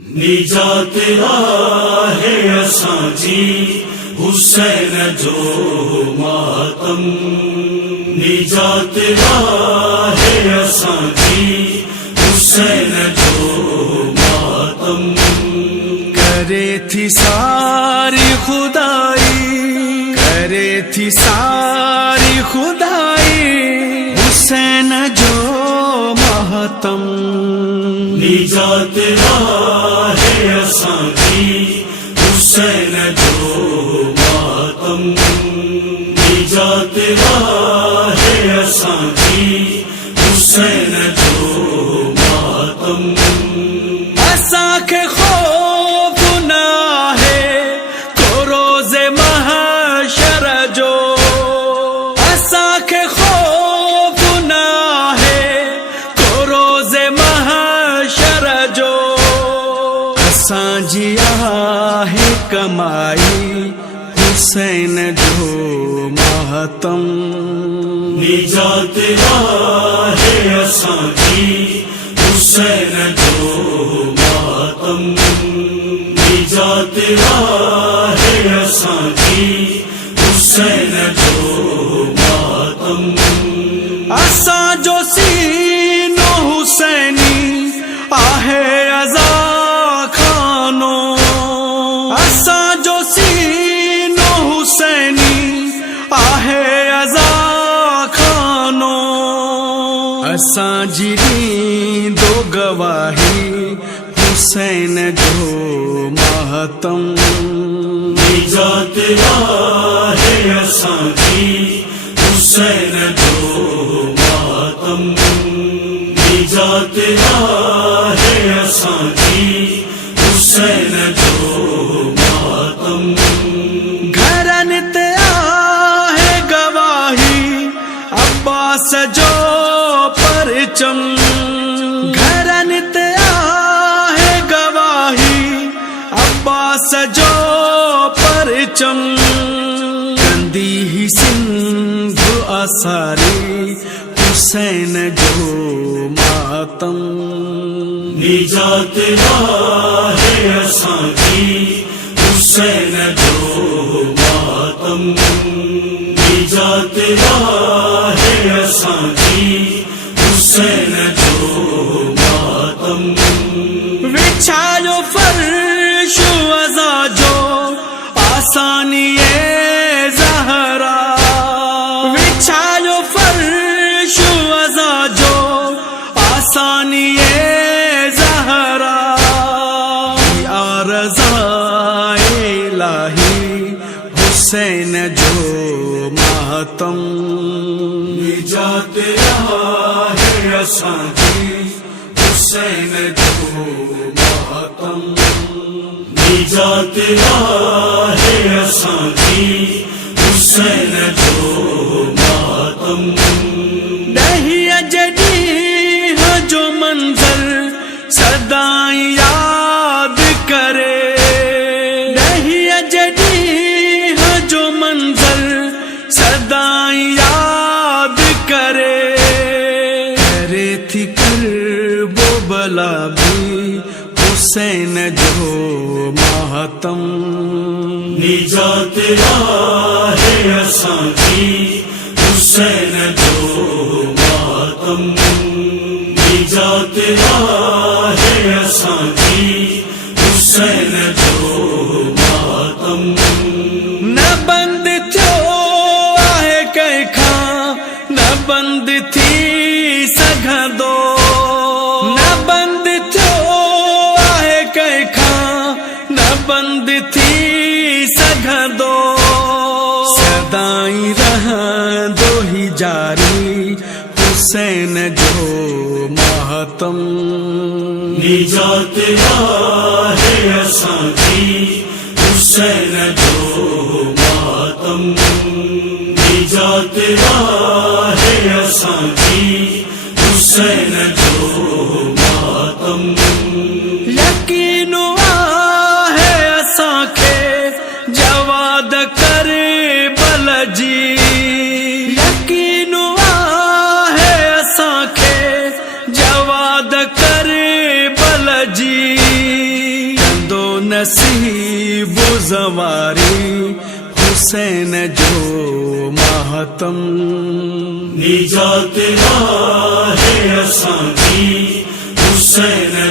निजात आहे असांजी हुसैन जो मातम। निजात आहे असांजी हुसैन जो मातम। करे थी सारी खुदाई, करे थी सारी खुदाई हुसैन जो मातम। निजात आहे असांजी हुसैन जो मातम। निजात आहे असांजी हुसैन जो मातम। असांखे खौफ न आहे को रोज़े महशर जो। असांखे खौफ न आहे को रोज़े महशर जो। असांजी आहे कमाई हुसैन जो मातम। निजात आहे असांजी हुसैन जो मातम। निजात आहे असांजी हुसैन जो मातम। असांजो सीनो हुसैनी आहे अज़ा खानो। असांजो सीनो हुसैनी आहे अज़ा खानो। असांजी ॾींदो गवाही हुसैन जो मातम। निजात आहे असांजी हुसैन जो मातम। निजात आहे असांजी हुसैन जो मातम। घरनि ते आहे गवाही अब्बास जो परचम। घरनि ते आहे गवाही अब्बास जो परचम। कंदी ही सिंध आसारी हुसैन जो मातम। निजात आहे असांजी हुसैन जो मातम। निजात आहे असांजी हुसैन जो मातम। विछायो फर्श अज़ा जो आसानीए ज़हरा। विछायो फर्श अज़ा जो आसानीए ज़हरा। आरज़ाए इलाही हुसैन जो मातम। निजात आहे असांजी हुसैन जो मातम। निजात आहे असांजी हुसैन जो मातम। ॾहीअ जॾींहं जो मंज़र सदाई यादि करे। ॾहीअ जॾींहं जो मंज़र सदाई यादि करे। करे थी करबो भला भी हुसैन जो मातम। निजात आहे असांजी हुसैन जो मातम। निजात आहे असांजी हुसैन जो मातम। न बंद थियो आहे कंहिंखां न बंद थी सघंदो। न बंद थियो आहे कंहिंखां न बंद थी सघंदो। सदाई रहंदो ही जारी हुसैन जो मातम। निजात आहे असांजी हुसैन जो मातम। निजात आहे असांजी हुसैन जो मातम। यकीन आहे असांखे जवाद करबल जी। यकीन आहे असांखे जवाद करबल जी। नसीब ज़वारी हुसैन जो माहतम निजात राहे असांजी हुसैन